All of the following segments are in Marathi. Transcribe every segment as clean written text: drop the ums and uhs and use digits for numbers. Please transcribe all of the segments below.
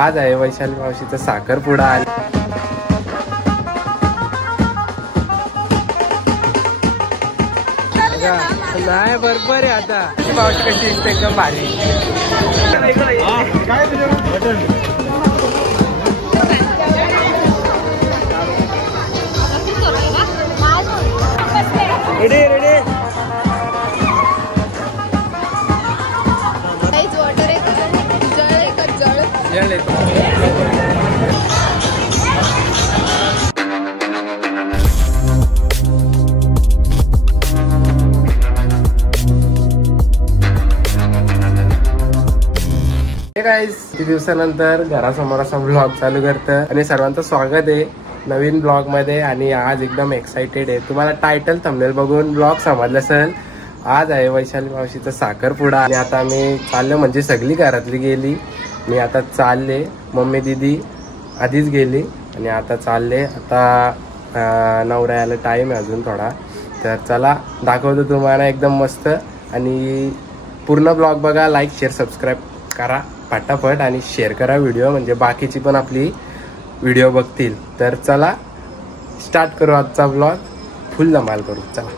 आज आहे वैशाली मावशीचा साखरपुडा आणि नाही बरोबर आहे आता मावशी कशी दिसते एकदम भारी. रेडी रेडी गाईस किती दिवसानंतर घरासमोर असा ब्लॉग चालू करतं आणि सर्वांचं स्वागत आहे नवीन ब्लॉग मध्ये. आणि आज एकदम एक्साइटेड आहे. तुम्हाला टायटल थंबनेल बघून ब्लॉग समजलं असेल. आज आहे वैशाली मावशीचा साखरपुडा आणि आता मी चाललो म्हणजे सगळी घरातली गेली. मी आता चालले. मम्मी दीदी आधीच गेली आणि आता चालले. आता नवरा यायला टाइम आहे अजून थोडा. तर चला दाखवतो तुम्हाला एकदम मस्त. आणि पूर्ण ब्लॉग बघा. लाईक शेअर सबस्क्राईब करा फटाफट आणि शेअर करा व्हिडिओ म्हणजे बाकीची पण आपली व्हिडिओ बघतील. तर चला स्टार्ट करू आजचा ब्लॉग. फुल धमाल करू चला.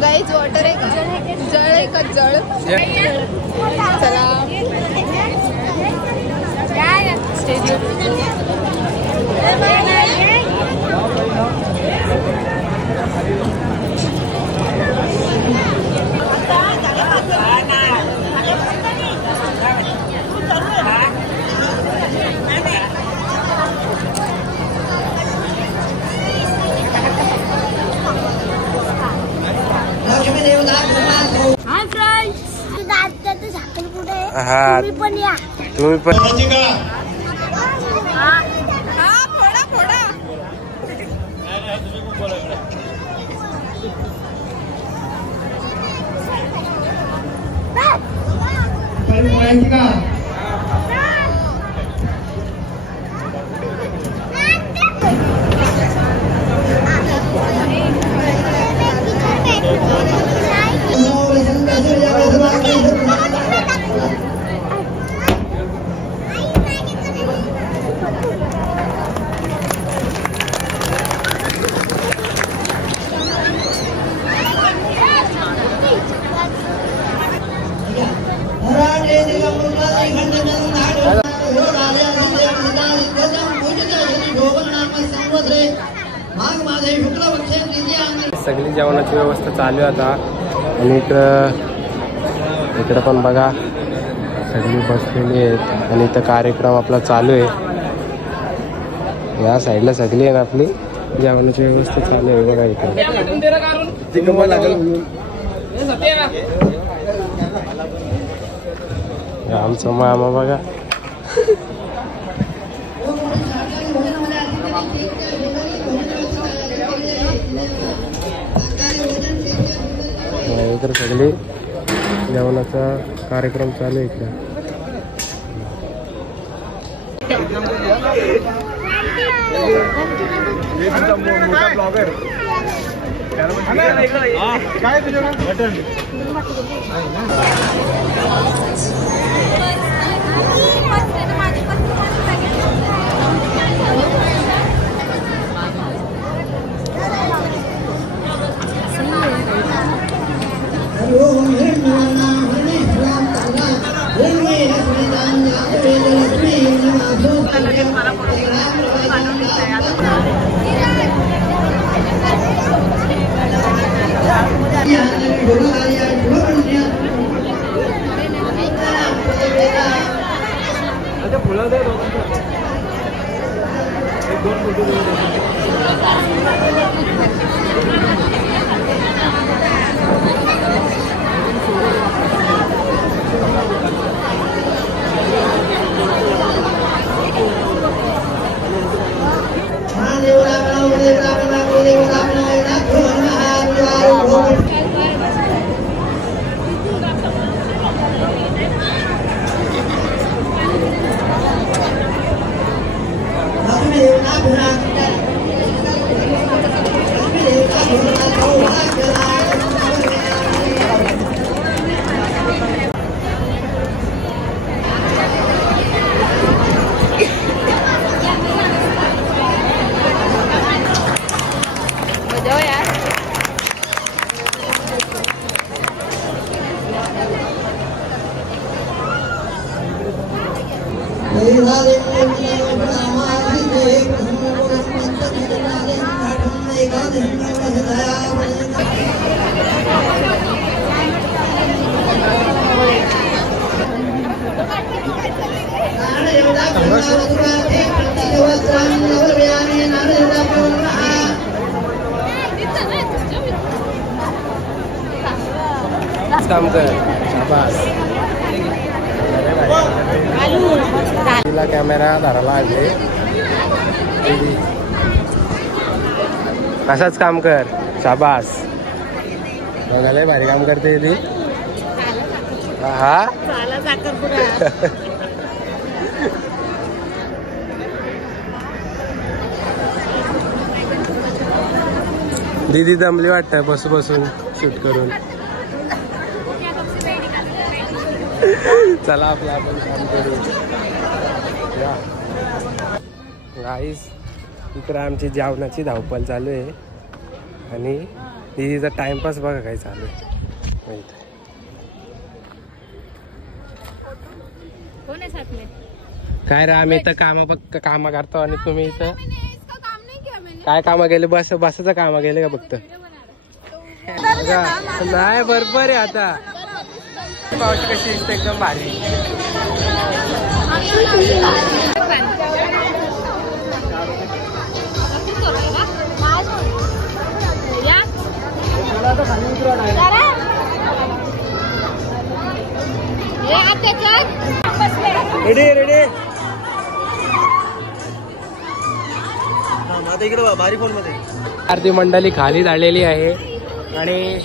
गाईज वॉटर आहे का जळ आहे का जळ चला स्टेज हा तुम्ही पण सगळी जेवणाची व्यवस्था चालू आहे आता. आणि इकडं पण बघा सगळी बसलेली आहेत आणि इथं कार्यक्रम आपला चालू आहे. या साईडला सगळी आहे ना आपली जेवणाची व्यवस्था चालू आहे बघा. इकडे आमचा मामा बघा. इकडे सगळे जेवणाचा कार्यक्रम चालू आहे इकडे. मोठा ब्लॉगर काय तुझं बटन काम कर शाबास. तिला कॅमेरा धरायला आणले. असाच काम कर शाबास. बघायला भारी काम करते ती. हा दीदी दमली वाटतं बसू बसून शूट करून. चला आपलं आपण काम करू. गाईस इकडे आमची जेवणाची धावपळ चालू आहे आणि दीदीचा टाइमपास बघा काय चालू आहे. काय रे आम्ही इथं काम करतो आणि तुम्ही इथं काय कामं गेले. बसाचं कामं गेले का फक्त. नाही बरोबर आहे. आता पावशी कशी दिसते एकदम भारी. Ready ready. इकडे भारी फोन मध्ये आरती मंडळी खाली झालेली आहे आणि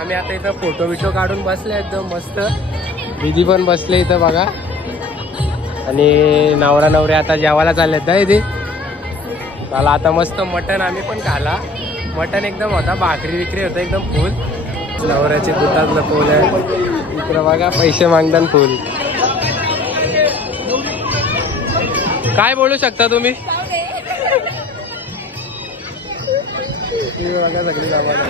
आम्ही आता इथं फोटो बिटो काढून बसले एकदम मस्त. दीदी पण बसले इथं बघा आणि नवरा नवरी आता जेवायला चाललेत ना इथे. मला आता मस्त मटण आम्ही पण खाला. मटण एकदम होता. भाकरी विक्री होतं एकदम फुल. नवऱ्याचे दुधातलं फुल आहे इकडं बघा. पैसे मागताना फुल. काय बोलू शकता तुम्ही. बघा सगळी गावाला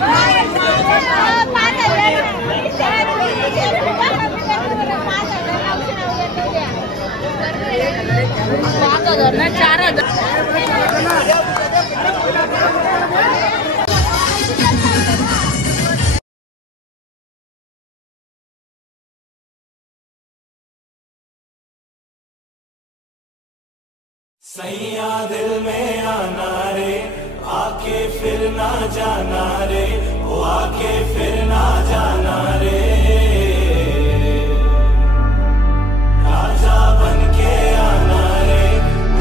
सैया दिल में आना रे आके फिर ना जाना रे. वो आके फिर ना जाना रे. राजा बन के आना रे.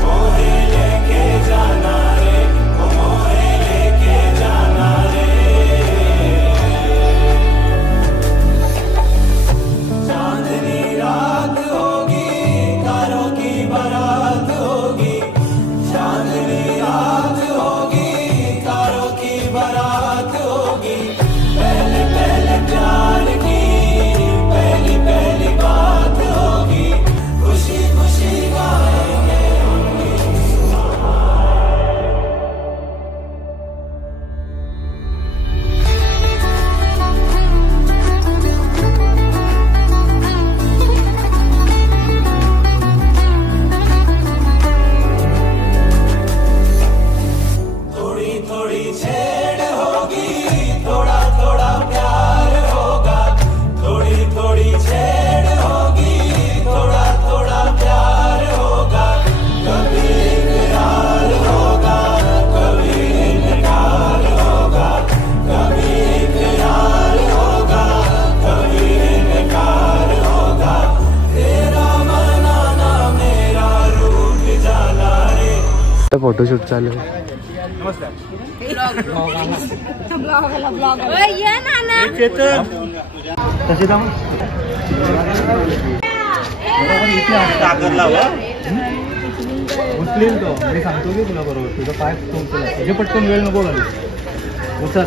मोहे लेके जाना रे. वो मोहे लेके जाना रे. चांदनी रात होगी कारों की बारात होगी. चांदनी रात होगी कारों की बारात होगी. पहले पहले प्यार की पहली पहली बात होगी. खुशी खुशी गाएंगे उनकी थोड़ी थोड़ी छेड़ होगी. थोड़ा थोड़ा प्यार होगा. थोड़ी थोड़ी छेड़ होगी. थोड़ा थोड़ा प्यार होगा. कभी इकरार होगा. कभी इनकार होगा. कभी इकरार होगा. कभी इनकार होगा. तेरा मनाना मेरा रूप जाला रे. फोटोशूट चालू आहे. नमस्कार. सागर लावा उचलेल तो. मी सांगतो की तुला बरोबर. तुझं पाय तुझे पटकन वेळ नको घालू. उचल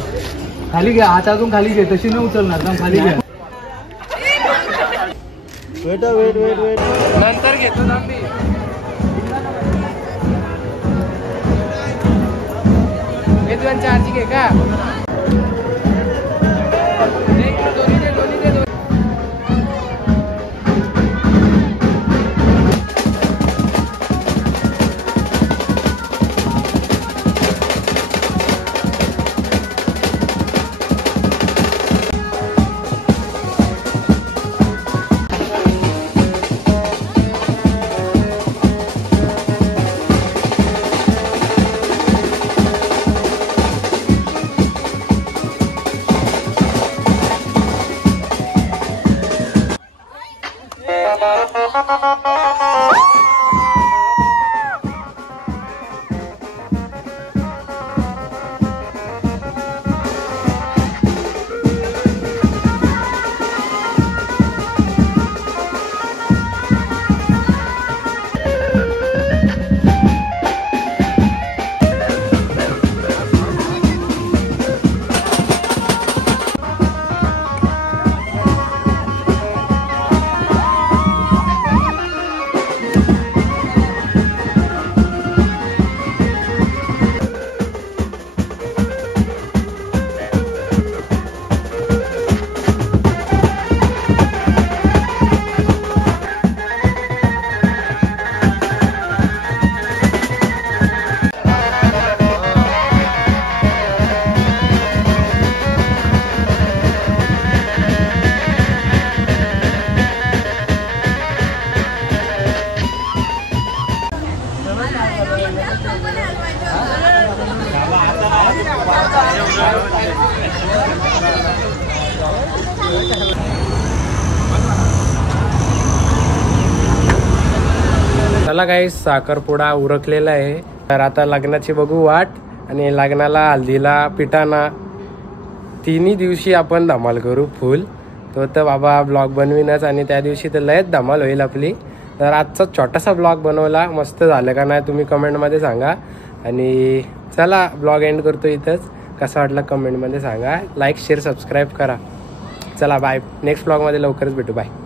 खाली घ्या. हात अजून खाली घे. तशी न उचलणार ना. खाली घ्या. Wait wait wait wait. नंतर घेतो ना मी. हे तुझ्या चार्जिंग आहे का. चला काही साखरपुडा उरकलेला आहे, तर आता लग्नाची बघू वाट. आणि लग्नाला हल्दीला पिठाना तिन्ही दिवशी आपण धमाल करू फुल. तो तर बाबा ब्लॉग बनवीनच आणि त्या दिवशी तर लयच धमाल होईल आपली. तर आजचा छोटासा ब्लॉग बनवला, मस्त झालं का नाही तुम्ही कमेंटमध्ये सांगा. आणि चला ब्लॉग एंड करतो इथंच. कसा वाटला कमेंटमध्ये सांगा. लाईक शेअर सबस्क्राईब करा. चला बाय. नेक्स्ट ब्लॉगमध्ये लवकरच भेटू. बाय.